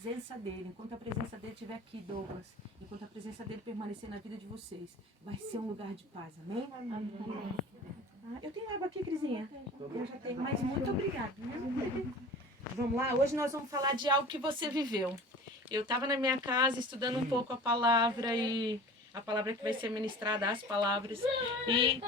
presença dele, enquanto a presença dele estiver aqui, Douglas, enquanto a presença dele permanecer na vida de vocês, vai ser um lugar de paz, amém? Amém. Eu tenho água aqui, Crisinha. Eu já tenho, mas muito obrigada. Vamos lá? Hoje nós vamos falar de algo que você viveu. Eu estava na minha casa estudando um pouco a palavra e a palavra que vai ser ministrada, as palavras, e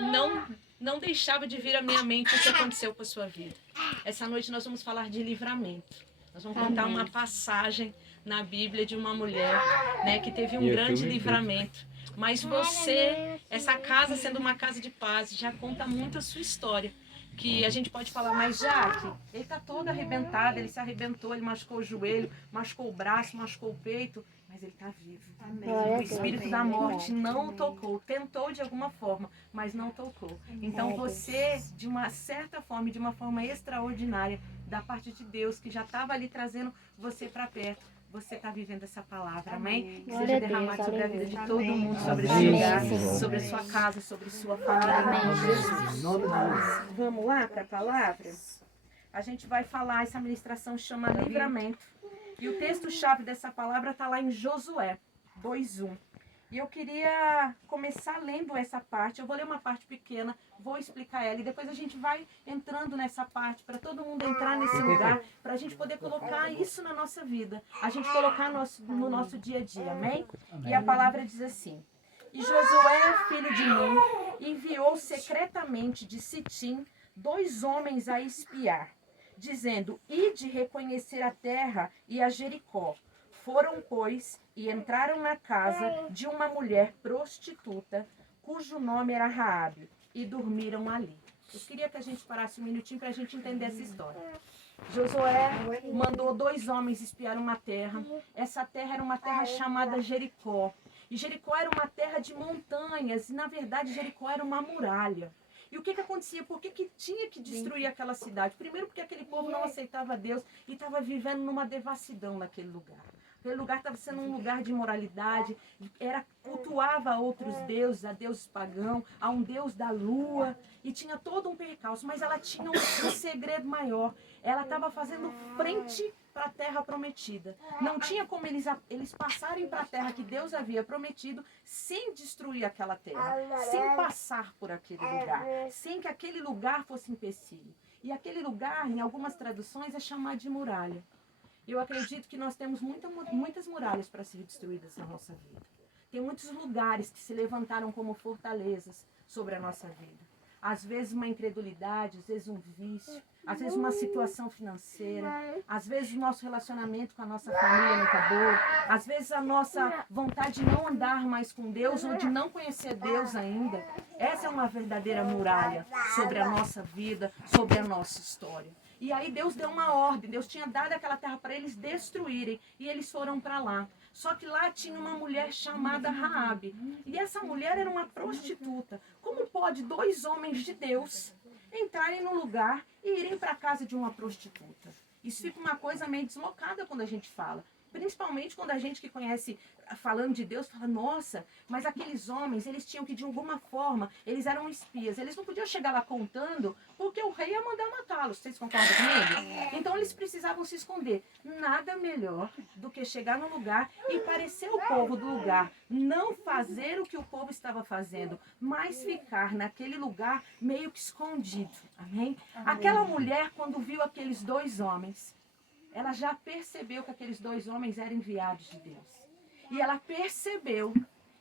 não deixava de vir à minha mente o que aconteceu com a sua vida. Essa noite nós vamos falar de livramento. Nós vamos contar uma passagem na Bíblia de uma mulher, né, que teve um grande livramento. Mas você, essa casa sendo uma casa de paz, já conta muito a sua história. Que a gente pode falar, mas Jaque, ele está todo arrebentado, ele se arrebentou, ele machucou o joelho, machucou o braço, machucou o peito, mas ele está vivo. Amém. O espírito da morte não o tocou, tentou de alguma forma, mas não tocou. Então você, de uma certa forma, de uma forma extraordinária, da parte de Deus, que já estava ali trazendo você para perto, você está vivendo essa palavra, amém? Que seja derramado sobre a vida de todo mundo, sobre esse lugar, sobre a sua casa, sobre a sua família. Amém. Vamos lá para a palavra? A gente vai falar, essa ministração chama livramento. E o texto-chave dessa palavra está lá em Josué 2:1. E eu queria começar lendo essa parte. Eu vou ler uma parte pequena, vou explicar ela. E depois a gente vai entrando nessa parte, para todo mundo entrar nesse lugar, para a gente poder colocar isso na nossa vida. A gente colocar no nosso dia a dia, amém? E a palavra diz assim: E Josué, filho de Nun, enviou secretamente de Sitim 2 homens a espiar, dizendo: Ide reconhecer a terra e a Jericó. Foram, pois, e entraram na casa de uma mulher prostituta, cujo nome era Raabe, e dormiram ali. Eu queria que a gente parasse um minutinho para a gente entender essa história. Josué mandou 2 homens espiar uma terra. Essa terra era uma terra chamada Jericó. E Jericó era uma terra de montanhas, e na verdade Jericó era uma muralha. E o que acontecia? Por que tinha que destruir aquela cidade? Primeiro porque aquele povo não aceitava Deus e estava vivendo numa devassidão naquele lugar. Aquele lugar estava sendo um lugar de imoralidade, cultuava outros deuses, a deuses pagãos, a um deus da lua, e tinha todo um percalço, mas ela tinha um segredo maior. Ela estava fazendo frente para a terra prometida. Não tinha como eles passarem para a terra que Deus havia prometido sem destruir aquela terra, sem passar por aquele lugar, sem que aquele lugar fosse empecilho. E aquele lugar, em algumas traduções, é chamado de muralha. Eu acredito que nós temos muitas muralhas para ser destruídas na nossa vida. Tem muitos lugares que se levantaram como fortalezas sobre a nossa vida. Às vezes uma incredulidade, às vezes um vício, às vezes uma situação financeira, às vezes o nosso relacionamento com a nossa família não está bom, às vezes a nossa vontade de não andar mais com Deus ou de não conhecer Deus ainda. Essa é uma verdadeira muralha sobre a nossa vida, sobre a nossa história. E aí Deus deu uma ordem, Deus tinha dado aquela terra para eles destruírem, e eles foram para lá. Só que lá tinha uma mulher chamada Raabe, e essa mulher era uma prostituta. Como pode 2 homens de Deus entrarem no lugar e irem para a casa de uma prostituta? Isso fica uma coisa meio deslocada quando a gente fala. Principalmente quando a gente que conhece, falando de Deus, fala, nossa, mas aqueles homens, eles tinham que de alguma forma, eles eram espias, eles não podiam chegar lá contando, porque o rei ia mandar matá-los, vocês concordam comigo? Então eles precisavam se esconder. Nada melhor do que chegar no lugar e parecer o povo do lugar, não fazer o que o povo estava fazendo, mas ficar naquele lugar meio que escondido, amém? Aquela mulher, quando viu aqueles 2 homens, ela já percebeu que aqueles 2 homens eram enviados de Deus. E ela percebeu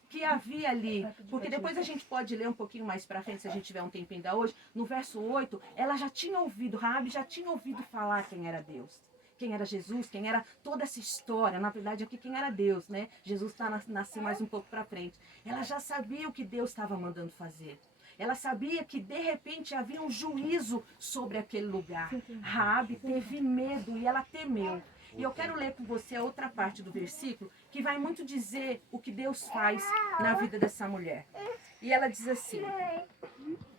que havia ali, porque depois a gente pode ler um pouquinho mais para frente, se a gente tiver um tempinho ainda hoje, no verso 8, ela já tinha ouvido, Raabe já tinha ouvido falar quem era Deus. Quem era Jesus, quem era toda essa história, na verdade aqui quem era Deus, né? Jesus nasceu mais um pouco para frente. Ela já sabia o que Deus estava mandando fazer. Ela sabia que de repente havia um juízo sobre aquele lugar. Raabe teve medo e ela temeu. E eu quero ler com você a outra parte do versículo, que vai muito dizer o que Deus faz na vida dessa mulher. E ela diz assim,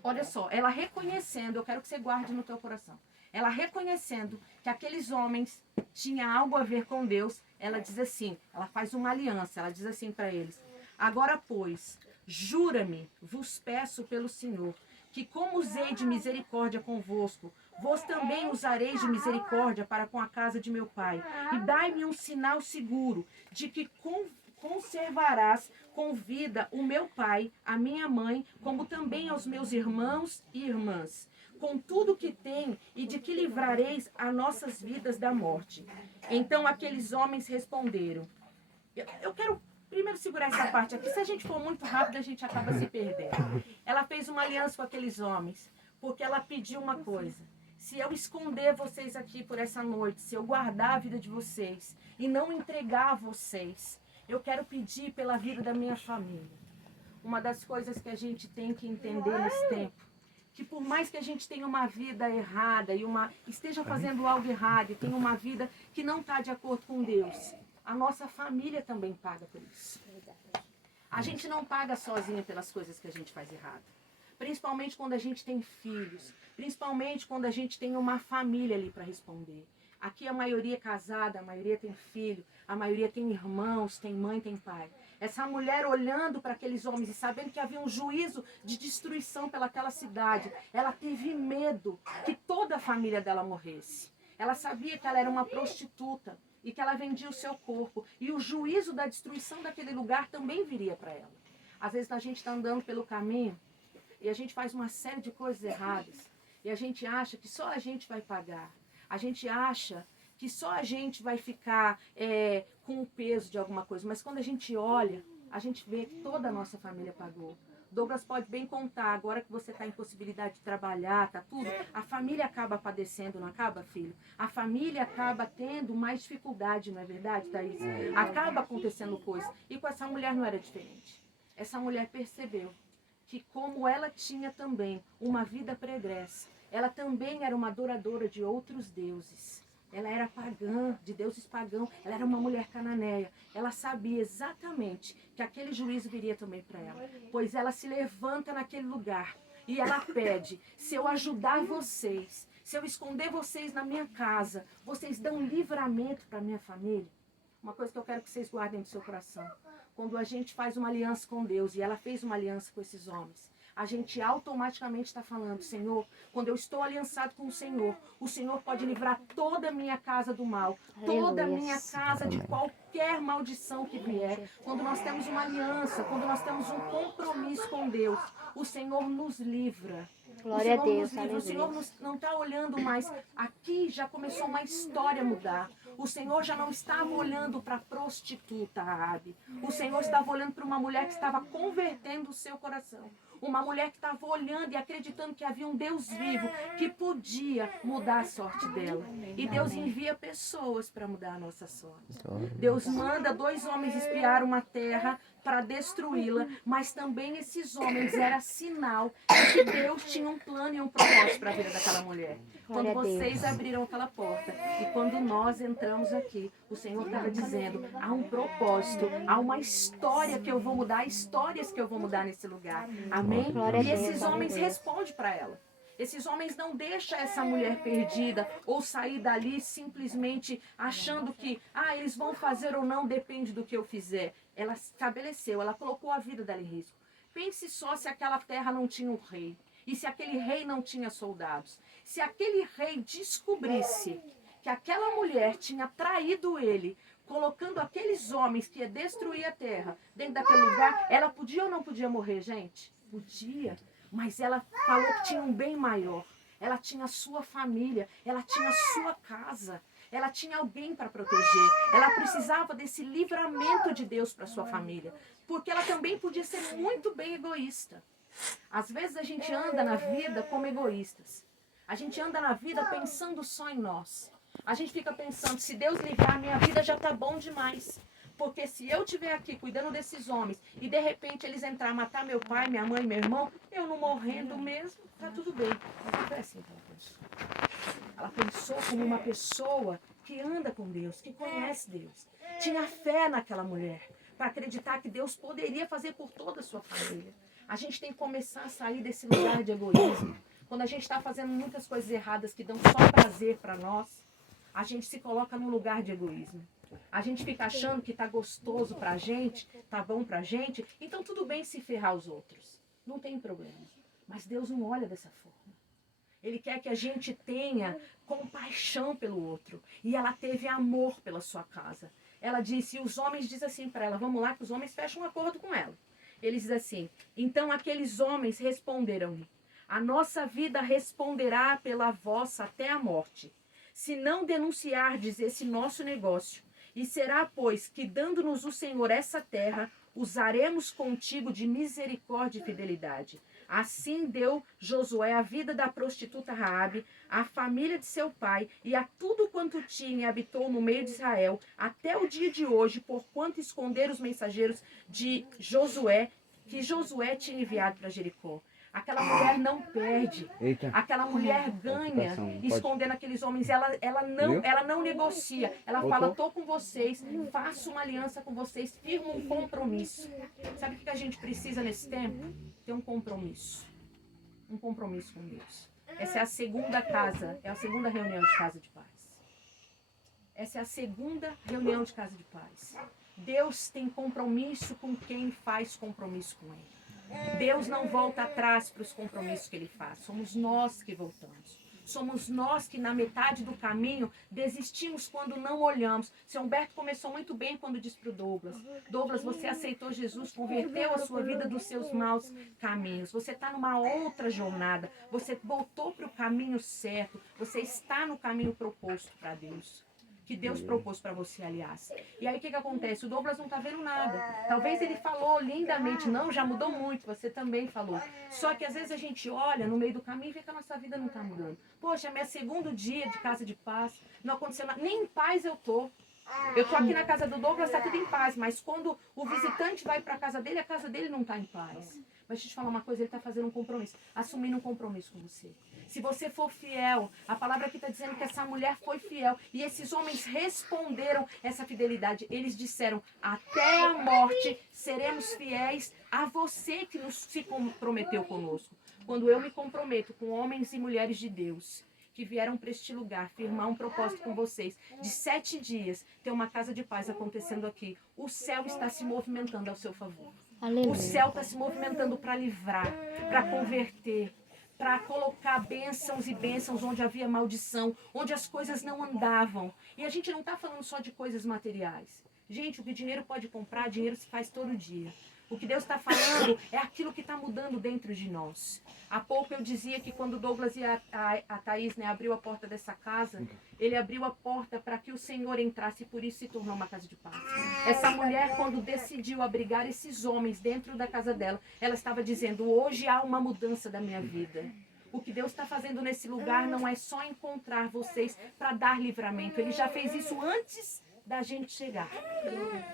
olha só, ela reconhecendo, eu quero que você guarde no teu coração, ela reconhecendo que aqueles homens tinham algo a ver com Deus, ela diz assim, ela faz uma aliança, ela diz assim para eles, agora pois, jura-me, vos peço pelo Senhor, que como usei de misericórdia convosco, vós também usareis de misericórdia para com a casa de meu pai. E dai-me um sinal seguro de que conservarás com vida o meu pai, a minha mãe, como também aos meus irmãos e irmãs, com tudo que tem, e de que livrareis as nossas vidas da morte. Então aqueles homens responderam. Eu quero primeiro segurar essa parte aqui. Se a gente for muito rápido, a gente acaba se perdendo. Ela fez uma aliança com aqueles homens, porque ela pediu uma coisa. Se eu esconder vocês aqui por essa noite, se eu guardar a vida de vocês e não entregar a vocês, eu quero pedir pela vida da minha família. Uma das coisas que a gente tem que entender nesse tempo, que por mais que a gente tenha uma vida errada e esteja fazendo algo errado e tenha uma vida que não está de acordo com Deus, a nossa família também paga por isso. A gente não paga sozinha pelas coisas que a gente faz errado. Principalmente quando a gente tem filhos. Principalmente quando a gente tem uma família ali para responder. Aqui a maioria é casada, a maioria tem filho, a maioria tem irmãos, tem mãe, tem pai. Essa mulher olhando para aqueles homens e sabendo que havia um juízo de destruição pelaquela cidade, ela teve medo que toda a família dela morresse. Ela sabia que ela era uma prostituta e que ela vendia o seu corpo. E o juízo da destruição daquele lugar também viria para ela. Às vezes a gente está andando pelo caminho e a gente faz uma série de coisas erradas. E a gente acha que só a gente vai pagar. A gente acha que só a gente vai ficar com o peso de alguma coisa. Mas quando a gente olha, a gente vê que toda a nossa família pagou. Douglas pode bem contar, agora que você está em possibilidade de trabalhar, tá tudo, a família acaba padecendo, não acaba, filho? A família acaba tendo mais dificuldade, não é verdade, Thaís? Acaba acontecendo coisa. E com essa mulher não era diferente. Essa mulher percebeu que como ela tinha também uma vida pregressa, ela também era uma adoradora de outros deuses. Ela era pagã, de deuses pagãos. Ela era uma mulher cananeia. Ela sabia exatamente que aquele juízo viria também para ela. Pois ela se levanta naquele lugar e ela pede, se eu ajudar vocês, se eu esconder vocês na minha casa, vocês dão livramento para a minha família? Uma coisa que eu quero que vocês guardem no seu coração. Quando a gente faz uma aliança com Deus, e ela fez uma aliança com esses homens, a gente automaticamente está falando, Senhor, quando eu estou aliançado com o Senhor pode livrar toda a minha casa do mal, toda a minha casa de qualquer maldição que vier. Quando nós temos uma aliança, quando nós temos um compromisso com Deus, o Senhor nos livra. Glória a Deus, o Senhor não está olhando mais. Aqui já começou uma história a mudar. O Senhor já não estava olhando para a prostituta, Raabe. O Senhor estava olhando para uma mulher que estava convertendo o seu coração. Uma mulher que estava olhando e acreditando que havia um Deus vivo que podia mudar a sorte dela. E Deus envia pessoas para mudar a nossa sorte. Deus manda 2 homens espiar uma terra para destruí-la, mas também esses homens eram sinal de que Deus tinha um plano e um propósito para a vida daquela mulher. Quando vocês abriram aquela porta e quando nós entramos aqui, o Senhor estava dizendo, há um propósito, há uma história que eu vou mudar, histórias que eu vou mudar nesse lugar. Amém? E esses homens respondem para ela. Esses homens não deixam essa mulher perdida ou sair dali simplesmente achando que eles vão fazer ou não, depende do que eu fizer. Ela estabeleceu, ela colocou a vida dela em risco. Pense só se aquela terra não tinha um rei. E se aquele rei não tinha soldados. Se aquele rei descobrisse que aquela mulher tinha traído ele, colocando aqueles homens que ia destruir a terra dentro daquele lugar, ela podia ou não podia morrer, gente? Podia. Mas ela falou que tinha um bem maior. Ela tinha a sua família, ela tinha a sua casa, ela tinha alguém para proteger. Ela precisava desse livramento de Deus para sua família. Porque ela também podia ser muito bem egoísta. Às vezes a gente anda na vida como egoístas. A gente anda na vida pensando só em nós. A gente fica pensando, se Deus livrar, minha vida já está bom demais. Porque se eu estiver aqui cuidando desses homens e de repente eles entrarem matar meu pai, minha mãe, meu irmão, eu não morrendo mesmo, tá tudo bem. Mas não foi assim que ela pensou. Ela pensou como uma pessoa que anda com Deus, que conhece Deus. Tinha fé naquela mulher para acreditar que Deus poderia fazer por toda a sua família. A gente tem que começar a sair desse lugar de egoísmo. Quando a gente está fazendo muitas coisas erradas que dão só prazer para nós, a gente se coloca num lugar de egoísmo. A gente fica achando que tá gostoso pra gente, tá bom pra gente, então tudo bem se ferrar os outros. Não tem problema. Mas Deus não olha dessa forma. Ele quer que a gente tenha compaixão pelo outro. E ela teve amor pela sua casa. Ela disse, e os homens dizem assim para ela, vamos lá, que os homens fecham um acordo com ela. Eles dizem assim, então aqueles homens responderam-lhe, a nossa vida responderá pela vossa até a morte, se não denunciardes esse nosso negócio. E será, pois, que dando-nos o Senhor essa terra, usaremos contigo de misericórdia e fidelidade. Assim deu Josué a vida da prostituta Raabe, a família de seu pai e a tudo quanto tinha e habitou no meio de Israel, até o dia de hoje, porquanto esconderam os mensageiros de Josué, que Josué tinha enviado para Jericó. Aquela mulher não perde. Eita. Aquela mulher ganha escondendo aqueles homens. Ela não negocia. Ela fala, estou com vocês, faço uma aliança com vocês, firmo um compromisso. Sabe o que a gente precisa nesse tempo? Ter um compromisso. Um compromisso com Deus. Essa é a segunda casa, é a segunda reunião de casa de paz. Essa é a segunda reunião de casa de paz. Deus tem compromisso com quem faz compromisso com Ele. Deus não volta atrás para os compromissos que Ele faz. Somos nós que voltamos. Somos nós que na metade do caminho desistimos quando não olhamos. Seu Humberto começou muito bem quando disse para o Douglas. Douglas, você aceitou Jesus, converteu a sua vida dos seus maus caminhos. Você está numa outra jornada. Você voltou para o caminho certo. Você está no caminho proposto para Deus. Que Deus propôs para você, aliás. E aí o que acontece? O Douglas não está vendo nada. Talvez ele falou lindamente, não, já mudou muito, você também falou. Só que às vezes a gente olha no meio do caminho e vê que a nossa vida não está mudando. Poxa, é meu segundo dia de casa de paz, não aconteceu nada, nem em paz eu tô. Eu tô aqui na casa do Douglas, está tudo em paz, mas quando o visitante vai para a casa dele não está em paz. Mas deixa eu te falar uma coisa, ele está fazendo um compromisso, assumindo um compromisso com você. Se você for fiel, a palavra aqui está dizendo que essa mulher foi fiel. E esses homens responderam essa fidelidade. Eles disseram, até a morte seremos fiéis a você que se comprometeu conosco. Quando eu me comprometo com homens e mulheres de Deus, que vieram para este lugar, firmar um propósito com vocês, de 7 dias, ter uma casa de paz acontecendo aqui, o céu está se movimentando ao seu favor. Aleluia. O céu está se movimentando para livrar, para converter, para colocar bênçãos e bênçãos onde havia maldição, onde as coisas não andavam. E a gente não está falando só de coisas materiais. Gente, o que dinheiro pode comprar, dinheiro se faz todo dia. O que Deus está falando é aquilo que está mudando dentro de nós. Há pouco eu dizia que quando Douglas e a Thaís, né, abriu a porta dessa casa, ele abriu a porta para que o Senhor entrasse e por isso se tornou uma casa de paz. Essa mulher, quando decidiu abrigar esses homens dentro da casa dela, ela estava dizendo, hoje há uma mudança da minha vida. O que Deus está fazendo nesse lugar não é só encontrar vocês para dar livramento. Ele já fez isso antes da gente chegar.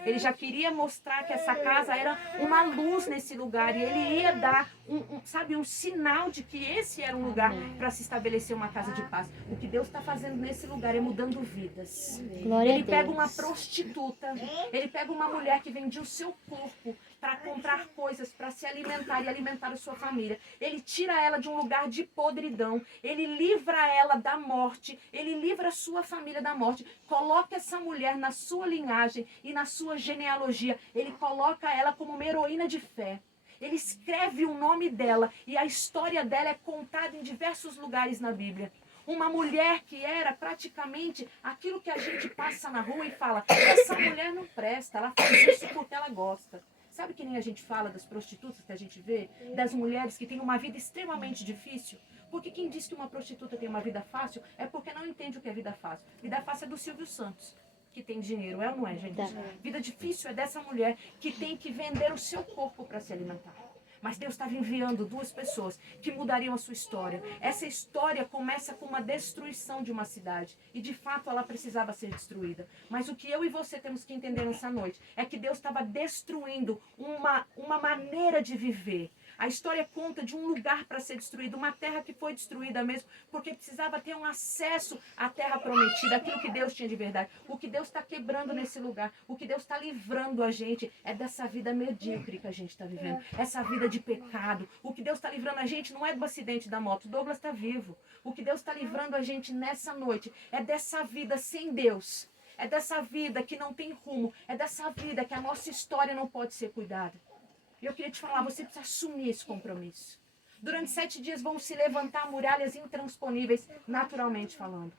Ele já queria mostrar que essa casa era uma luz nesse lugar e ele ia dar um sinal de que esse era um lugar para se estabelecer uma casa de paz. O que Deus está fazendo nesse lugar é mudando vidas. Ele pega uma prostituta, ele pega uma mulher que vendia o seu corpo para comprar coisas, para se alimentar e alimentar a sua família. Ele tira ela de um lugar de podridão, ele livra ela da morte, ele livra a sua família da morte, coloca essa mulher na sua linhagem e na sua genealogia, ele coloca ela como uma heroína de fé. Ele escreve o nome dela e a história dela é contada em diversos lugares na Bíblia. Uma mulher que era praticamente aquilo que a gente passa na rua e fala, essa mulher não presta, ela faz isso porque ela gosta. Sabe que nem a gente fala das prostitutas que a gente vê? Das mulheres que têm uma vida extremamente difícil? Porque quem diz que uma prostituta tem uma vida fácil é porque não entende o que é vida fácil. Vida fácil é do Silvio Santos, que tem dinheiro, é ou não é, gente? Vida difícil é dessa mulher que tem que vender o seu corpo para se alimentar. Mas Deus estava enviando 2 pessoas que mudariam a sua história. Essa história começa com uma destruição de uma cidade. E de fato ela precisava ser destruída. Mas o que eu e você temos que entender nessa noite é que Deus estava destruindo uma maneira de viver. A história conta de um lugar para ser destruído, uma terra que foi destruída mesmo, porque precisava ter um acesso à terra prometida, aquilo que Deus tinha de verdade. O que Deus está quebrando nesse lugar, o que Deus está livrando a gente é dessa vida medíocre que a gente está vivendo, essa vida de pecado. O que Deus está livrando a gente não é do acidente da moto, Douglas está vivo. O que Deus está livrando a gente nessa noite é dessa vida sem Deus, é dessa vida que não tem rumo, é dessa vida que a nossa história não pode ser cuidada. E eu queria te falar, você precisa assumir esse compromisso. Durante 7 dias vão se levantar muralhas intransponíveis, naturalmente falando.